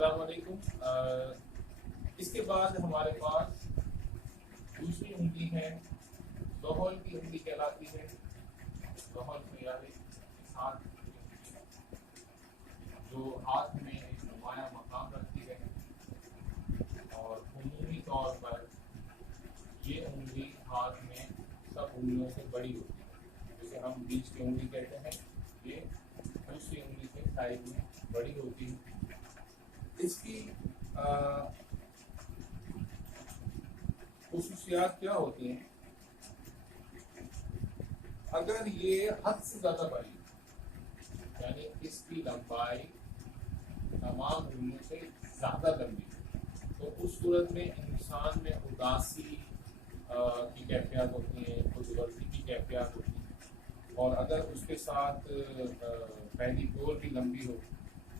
السلام علیکم۔ اس کے بعد ہمارے پاس دوسری انگلی ہے، ظہر کی انگلی کہلاتی ہے۔ ظہر میں یعنی ہاتھ جو ہاتھ میں ایک نمایاں مقام رکھتی ہے، اور عمومی طور پر یہ انگلی ہاتھ میں سب انگلیوں سے بڑی ہوتی ہے۔ جسے ہم بیچ کی انگلی کہتے ہیں، یہ دوسری انگلی کے سائز میں بڑی ہوتی ہے۔ اس کی خصوصیات کیا ہوتی ہیں؟ اگر یہ حد سے زیادہ بڑی، یعنی اس کی لمبائی تمام انگلیوں سے زیادہ لمبی، تو اس صورت میں انسان میں اداسی کی کیفیات ہوتی ہیں، خودغرضی کی کیفیات ہوتی ہیں۔ اور اگر اس کے ساتھ پہلی ڈور بھی لمبی ہو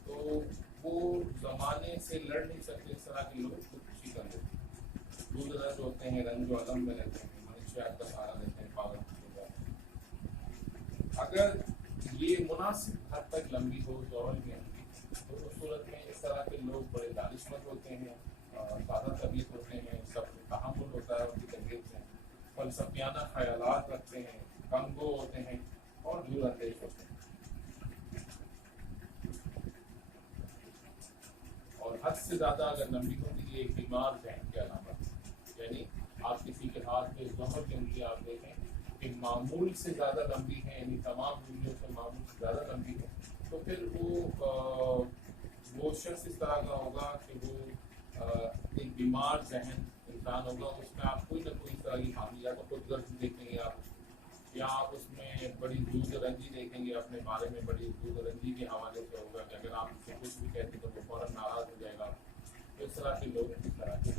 تو وہ زمانے سے لڑ نہیں سکتے۔ اس طرح کے لوگ خودکشی کر لیتے ہیں، دور دراز ہوتے ہیں، رنج و علم میں رہتے ہیں، منشیات کا سہارا لیتے ہیں، پاگل ہو جاتے ہیں۔ اگر یہ مناسب حد تک لمبی ہو ظہر کی انگلی، تو اس صورت میں اس طرح کے لوگ بڑے دانشمند ہوتے ہیں، سادہ طبیعت ہوتے ہیں، سب تحمل ہوتا ہے ان کی طبیعت میں، فلسفیانہ خیالات رکھتے ہیں، کم گو ہوتے ہیں اور دور اندیش ہوتے ہیں۔ اور حد سے زیادہ اگر لمبی ہوتی ہے، ایک بیمار ذہن کی علامت ہے۔ یعنی آپ کسی کے ہاتھ پہ ظہر کی انگلی آپ دیکھیں کہ معمول سے زیادہ لمبی ہے، یعنی تمام انگلیوں سے معمول سے زیادہ لمبی ہے، تو پھر وہ شخص اس طرح کا ہوگا کہ وہ ایک بیمار ذہن انسان ہوگا۔ اس میں آپ کوئی نہ کوئی اس طرح کی خامی، یا تو خود غرضی دیکھیں گے آپ، یا آپ اس میں بڑی دود رنجی دیکھیں گے، اپنے بارے میں بڑی دود رنجی کے حوالے سے ہوگا کہ اگر آپ اسے کچھ بھی کہتے ہیں تو وہ فوراً ناراض ہو جائے گا۔ تو اس طرح کے لوگ اس طرح کے